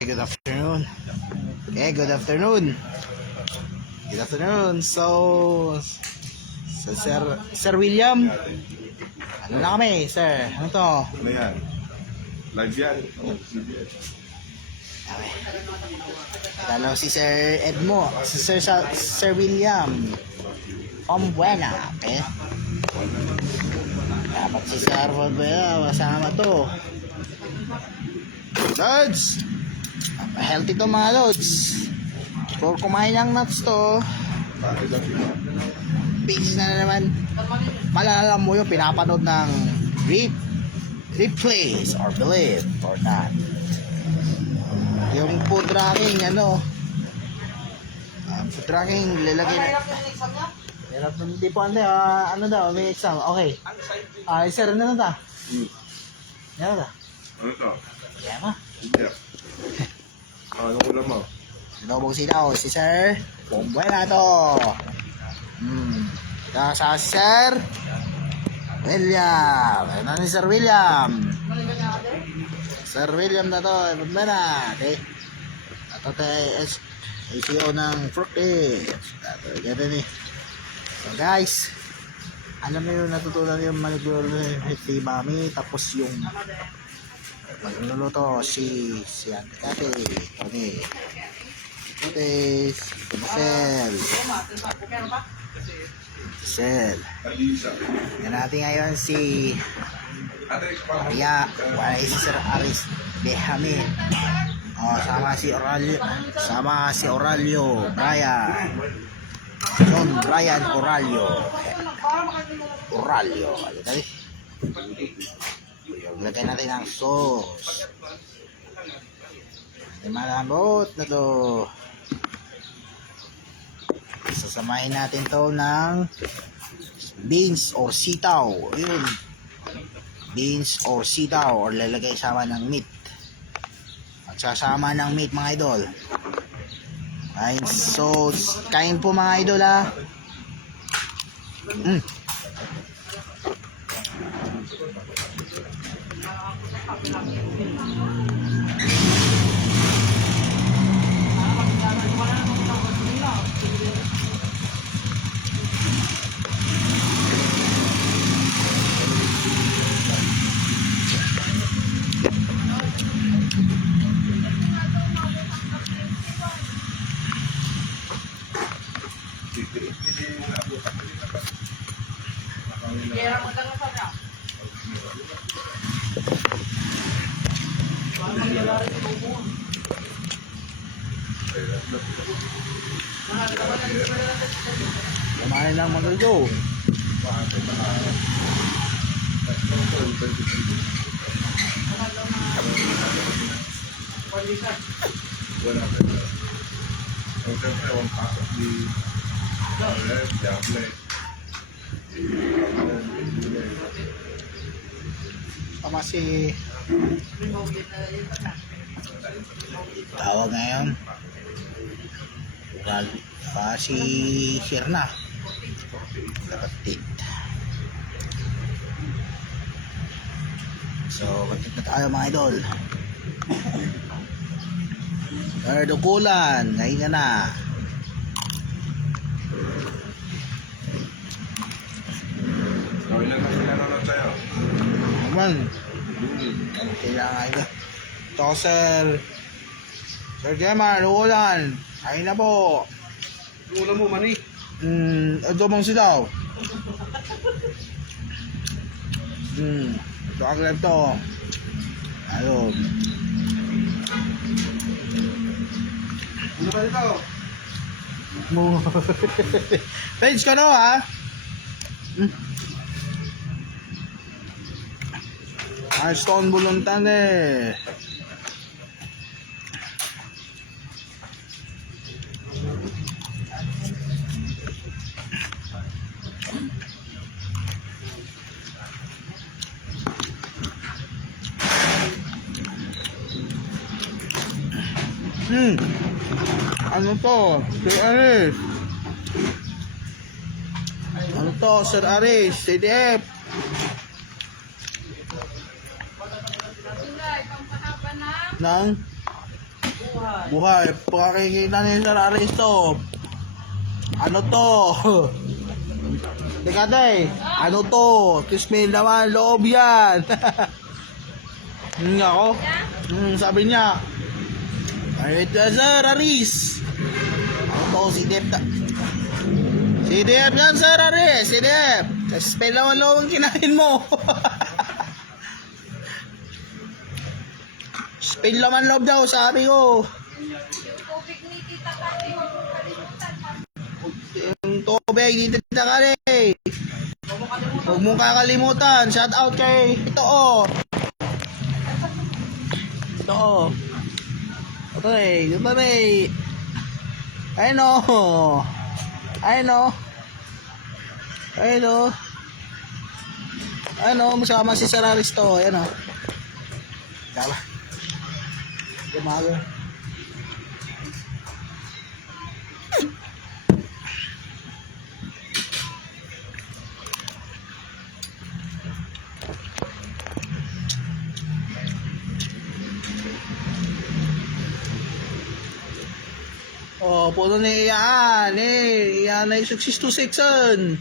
Good afternoon. Okay, good afternoon. Good afternoon. So Sir William, ano na kami, sir? Ano to? Ano yan? Live yan? Okay. Lalo si Sir Edmo, si Sir William. Buena, okay? Dapat si Sir Buena, masama to. Lods! Healthy to mga lods. For kumain ng nuts to, base na naman. Malalaman mo yung pinapanood ng replays or believe or not. Yung food tracking, food tracking, lalagay na. Hindi po, ano daw, may exam. Okay. Sir, ano na ta? Ano ta? Ano to? Yan ma. Hindi. Ano ko lang mo? Sinubog sila si Sir Buena to. Ito sa Sir William. Ano ni Sir William? Sir William na to. Buena. Okay. Ito tayo ACO ng Fruity. Ito ganun eh. So guys, alam mo yung natutunan yung manuglolo si Mami, tapos yung magluluto si Ate Tony. Sel. Yan natin ngayon si Maria. Wala si Sir Aris Behami. Sama si Oralio Brian. John Brian Oralio. Ano tadi? Lagay natin ang sauce. Malambot na to. Sasamahin natin to ng beans or sitaw. Ayun. Beans or sitaw or lalagay sama ng meat. At sasama ng meat mga idol. Kain sauce. Kain po mga idol ha. Kumain ng magulyo. Wala ka na. Ang siyempre, ang pasok di Diable. Tama si tawag ngayon si Sirna dapat. So batit na tayo mga idol. Dukulan ngayon na. Gawin lang kasi nanonood sa'yo. Naman kailangan ito. Ito Sir Gemma, dukulan. Ayun na po. Ulam mo, mani. Adobong silaw. Ito ang lab to. Ayun. Ano ba ito? Page ka no ha? Stone Buluntan eh. Ano to? Sir Aris. Ano to? Sir Aris. CDF. ng Buhay. Pakikita niyo sa Aristo. Ano to? Teka tay, ano to? Tismail naman, loob yan. Ako? Sabi niya. Ay, sir, Aris. Ano to, si Dep. Si Dep yan, sir, Aris. Si Dep. Tismail naman loob ang kinain mo. Spell naman loob daw, sabi ko. Yung tubig, dito Tita Kali. Huwag mong kakalimutan. Shout out kay ito oh. Ito oh. Ito eh. Ito eh. Ayun oh. Ayun oh. Ayun oh. Ayun oh. Masama si Sir Aristo. Ayun oh. Tama. Umaga. Oh, puno ni Ian. Ian ay success to section.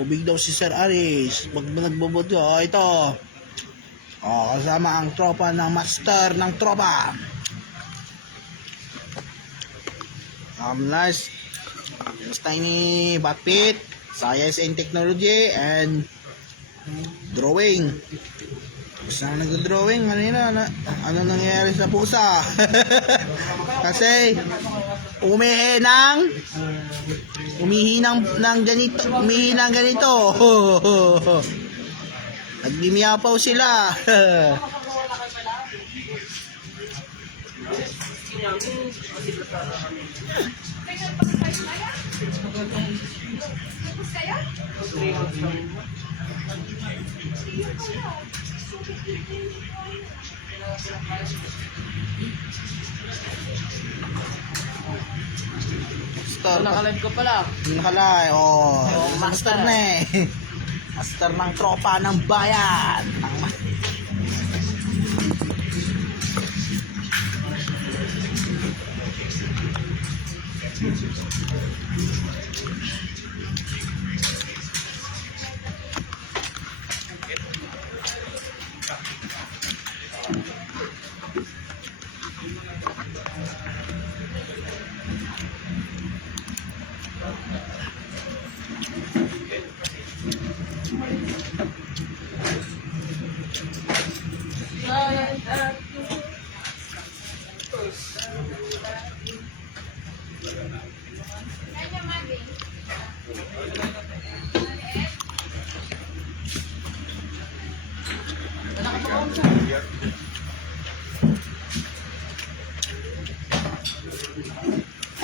Ubig daw si Sir Aris. Pag nagbubudyo, ito. Kasama ang tropa ng master ng tropa. Nice. Basta ni Batpit, Science and Technology, and Drawing. Basta nag-drawing, ano nangyayari sa pusa? Kasi, umihi ng ganito. Nagdimiyapaw sila. Nakalive ko pala. Nakalive, master na eh. Master ng tropa ng bayan.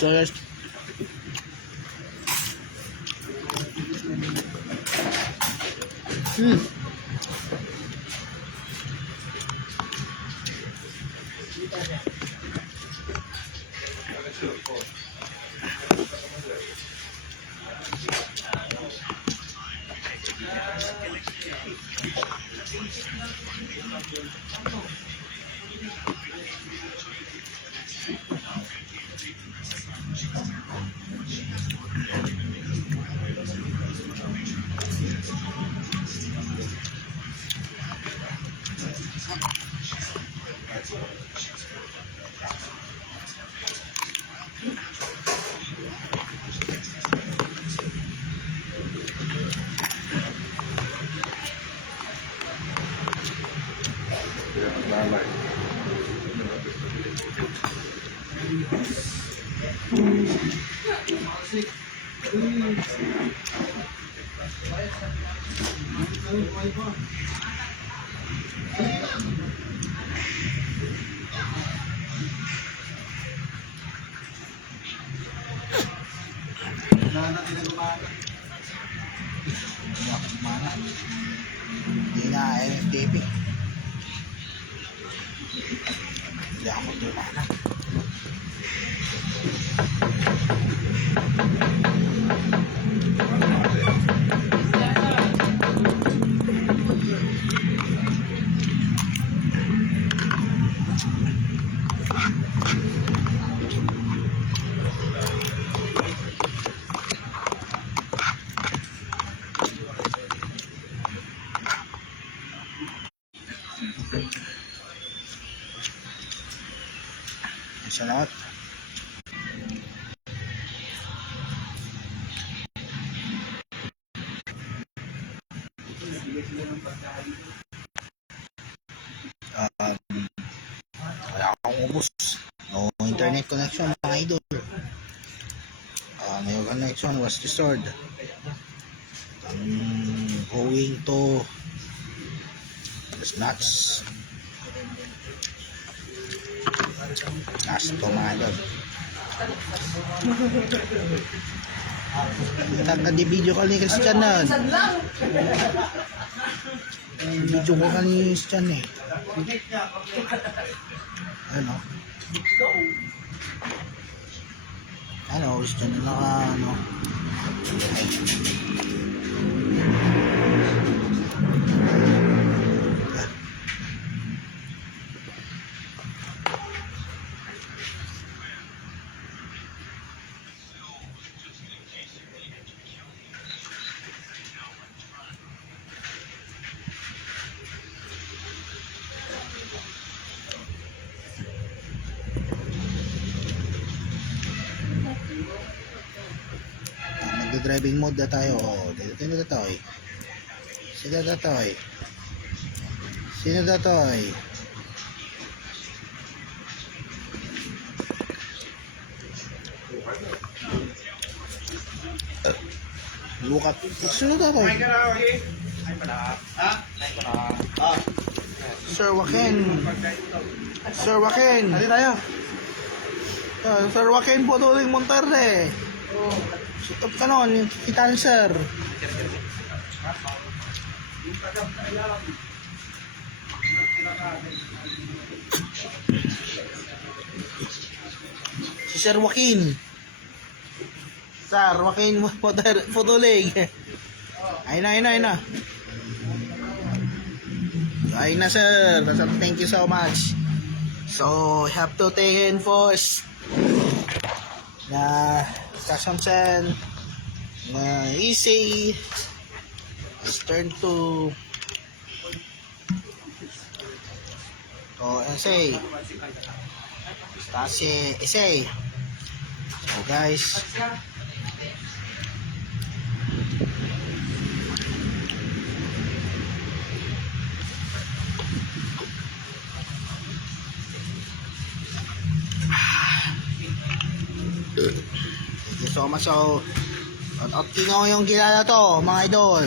So yes. Hindi ako kumana. Hindi na FTP. Hindi ako kumana. Isa lahat. Wala akong ubos. No internet connection mga idol. My connection was restored. Going to the snacks. Nasto mga idol. Di video call ni Christian na. Video ko ka ni Christian eh. Ano? Ano, Christian na naka ano. Ay. Magda-driving mode na tayo. Oh, dito na tayo. Sino na tayo? Sino na tayo? Lukat. Sino na tayo? Sir Joaquin. Sir Joaquin. Hali tayo. Sir Joaquin po tuling Monterde. Sitop ka nun, kita ni sir. Si Sir Joaquin. Sir Joaquin Putulig. Ayun na, ayun na, ayun na. Ayun na sir. Thank you so much. So, I have to take enforce na Kasamsen na easy. Let's turn to essay. Stasi essay. So guys, thank you so much. So, out kino yung kilala to, mga idol.